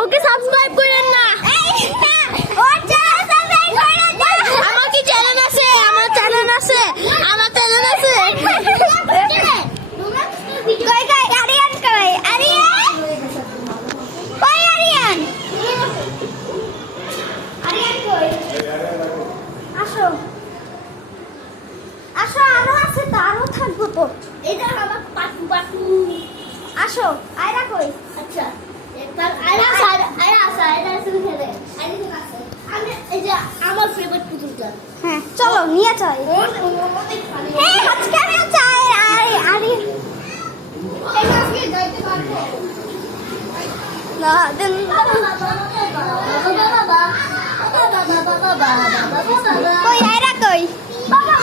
ওকে subscribe করেন না। আমার কি চ্যানেল আছে? আমার চ্যানেল আছে। আমার চ্যানেল আছে। আসো আরো আছে তো, আরো থাকবো তো। এটা আমার পাটু আসো আয়রা কই? আচ্ছা একবার আয়রা শুরু খেলে আমি এই যে আমার ফেভারিট পুতুলটা। হ্যাঁ চলো নিয়ে চল। হ্যাঁ আজকে আমি চাই আরে না দিন কই আয়রা কই? বাবা